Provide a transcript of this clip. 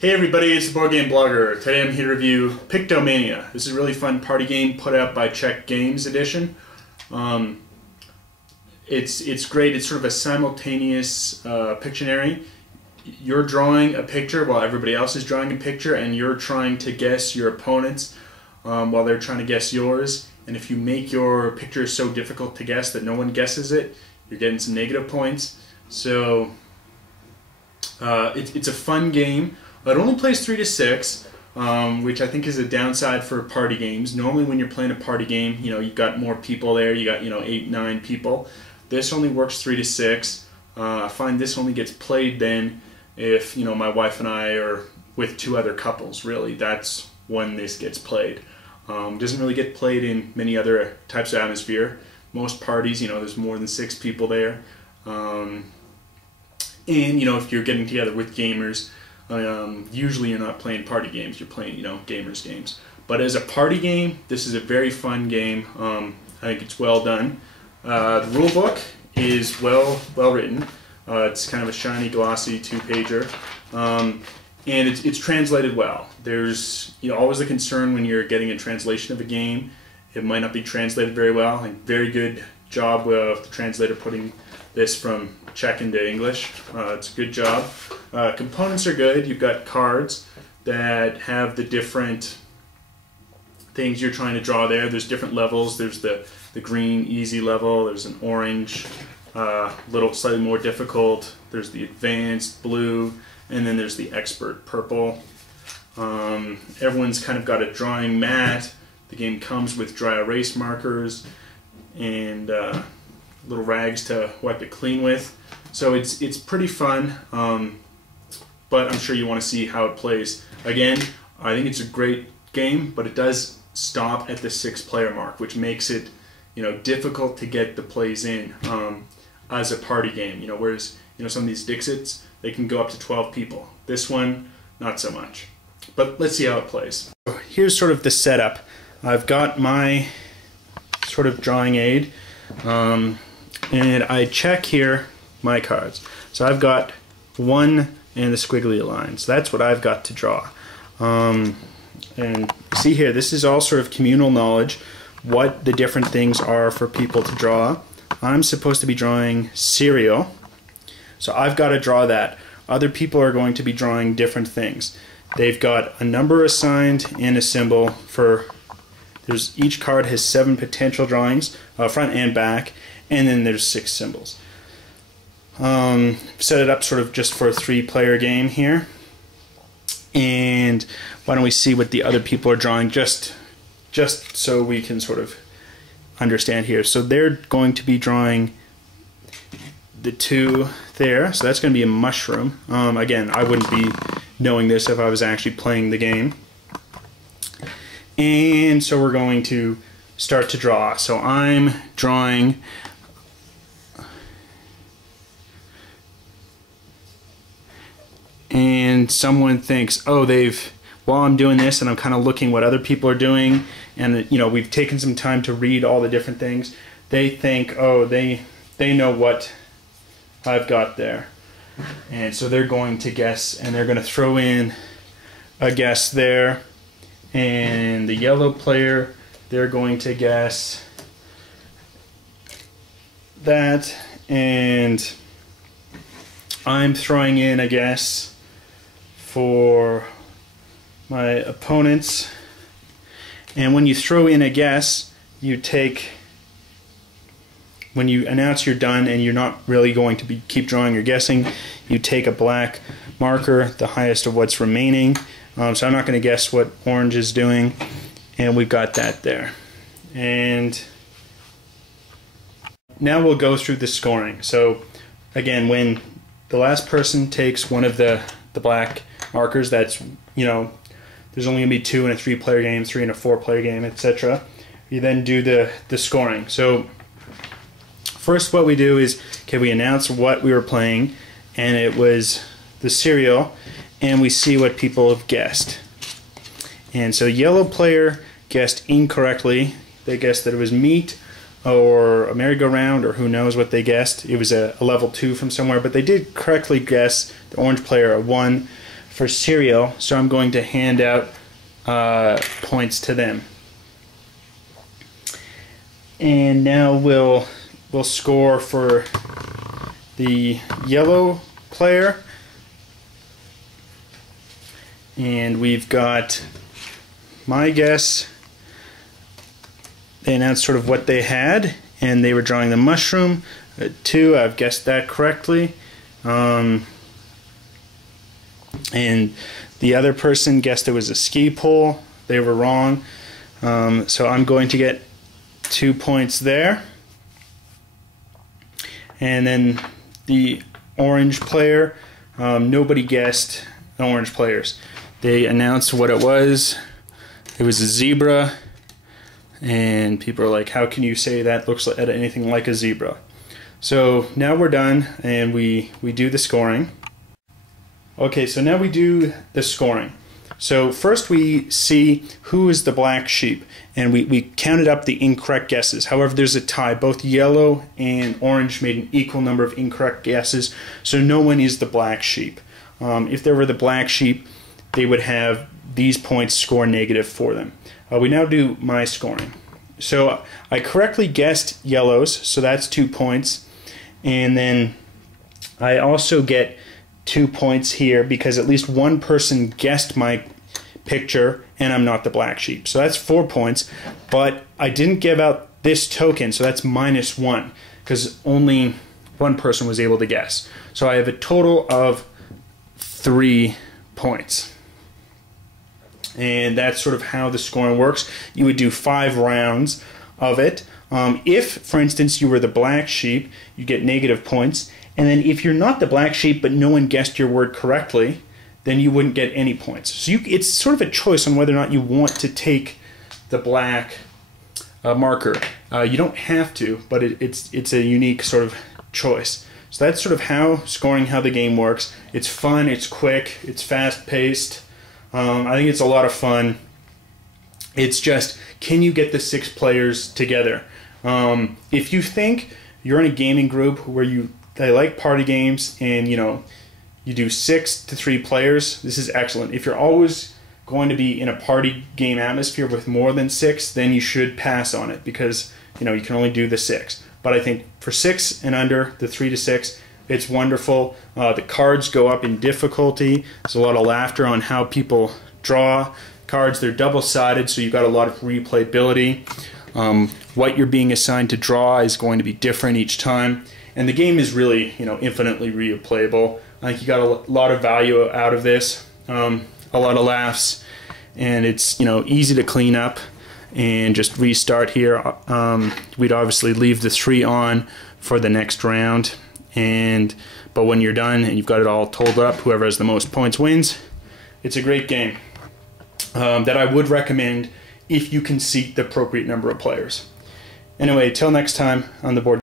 Hey everybody, it's the Board Game Blogger. Today I'm here to review Pictomania. This is a really fun party game put out by Czech Games Edition. It's great. It's sort of a simultaneous Pictionary. You're drawing a picture while everybody else is drawing a picture, and you're trying to guess your opponents while they're trying to guess yours. And if you make your picture so difficult to guess that no one guesses it, you're getting some negative points. So it's a fun game. It only plays 3 to 6, which I think is a downside for party games. Normally when you're playing a party game, you've got more people there. You got 8, 9 people. This only works 3 to 6. I find this only gets played then if my wife and I are with 2 other couples. Really, that's when this gets played. Doesn't really get played in many other types of atmosphere. Most parties, there's more than 6 people there. And if you're getting together with gamers, usually you're not playing party games, you're playing, gamers games. But as a party game, this is a very fun game. I think it's well done. The rule book is well written. It's kind of a shiny, glossy 2-pager. And it's translated well. There's always a concern when you're getting a translation of a game. It might not be translated very well. I think very good job of the translator putting this from Czech into English. It's a good job. Components are good. You've got cards that have the different things you're trying to draw there. There's different levels. There's the green easy level. There's an orange, little slightly more difficult. There's the advanced blue, and then there's the expert purple. Everyone's kind of got a drawing mat. The game comes with dry erase markers and little rags to wipe it clean with. So it's pretty fun, but I'm sure you want to see how it plays. Again, I think it's a great game, but it does stop at the 6-player mark, which makes it difficult to get the plays in as a party game. Whereas some of these Dixits, they can go up to 12 people. This one, not so much. But let's see how it plays. So here's sort of the setup. I've got my sort of drawing aid, and I check here my cards. So I've got 1 and the squiggly line. So that's what I've got to draw. And see here, this is all sort of communal knowledge, what the different things are for people to draw. I'm supposed to be drawing cereal, so I've got to draw that. Other people are going to be drawing different things. They've got a number assigned and a symbol for, each card has 7 potential drawings, front and back, and then there's 6 symbols. Set it up sort of just for a 3-player game here. And why don't we see what the other people are drawing, just so we can sort of understand here. So they're going to be drawing the 2 there, so that's going to be a mushroom. Again, I wouldn't be knowing this if I was actually playing the game. And so we're going to start to draw. So I'm drawing and someone thinks, oh, while I'm doing this and I'm kind of looking what other people are doing, and we've taken some time to read all the different things, they think, oh, they know what I've got there. And so they're going to guess, and they're going to throw in a guess there. And the yellow player, they're going to guess that, and I'm throwing in a guess for my opponents. And when you throw in a guess, when you announce you're done and you're not really going to keep drawing or guessing, you take a black marker, the highest of what's remaining. So I'm not going to guess what orange is doing, and we've got that there. And now we'll go through the scoring. So again, when the last person takes one of the black markers, that's, there's only going to be 2 in a 3-player game, 3 in a 4-player game, etc. You then do the scoring. So first what we do is, we announce what we were playing, and it was the cereal, and we see what people have guessed. And so yellow player guessed incorrectly. They guessed that it was meat or a merry-go-round, or who knows what they guessed. It was a level 2 from somewhere, but they did correctly guess, the orange player, a 1 for cereal, so I'm going to hand out points to them. And now we'll score for the yellow player. And we've got my guess. They announced sort of what they had, and they were drawing the mushroom. 2, I've guessed that correctly. And the other person guessed it was a ski pole. They were wrong. So I'm going to get 2 points there. And then the orange player, nobody guessed the orange players. They announced what it was. It was a zebra. And people are like, how can you say that looks like anything like a zebra? So now we're done, and we do the scoring. Okay, so now we do the scoring. So first we see who is the black sheep, and we counted up the incorrect guesses. However, there's a tie. Both yellow and orange made an equal number of incorrect guesses, so no one is the black sheep. If there were the black sheep, they would have these points score negative for them. We now do my scoring. So I correctly guessed yellows, so that's 2 points. And then I also get 2 points here because at least one person guessed my picture and I'm not the black sheep. So that's 4 points. But I didn't give out this token, so that's -1 because only one person was able to guess. So I have a total of 3 points. And that's sort of how the scoring works. You would do 5 rounds of it. If, for instance, you were the black sheep, you get negative points. And then if you're not the black sheep but no one guessed your word correctly, then you wouldn't get any points. So it's sort of a choice on whether or not you want to take the black marker. You don't have to, but it's a unique sort of choice. So that's sort of how the game works. It's fun, it's quick, it's fast-paced. I think it's a lot of fun. It's just, can you get the 6 players together? If you think you're in a gaming group where they like party games and you do 6 to 3 players, this is excellent. If you're always going to be in a party game atmosphere with more than 6, then you should pass on it because you can only do the 6. But I think for 6 and under, the 3 to 6, it's wonderful. The cards go up in difficulty. There's a lot of laughter on how people draw cards. They're double-sided, so you've got a lot of replayability. What you're being assigned to draw is going to be different each time. And the game is really, infinitely replayable. I think you got a lot of value out of this, a lot of laughs, and it's, easy to clean up and just restart here. We'd obviously leave the 3 on for the next round. But when you're done and you've got it all totaled up, whoever has the most points wins. It's a great game that I would recommend if you can seat the appropriate number of players. Anyway, till next time on the board.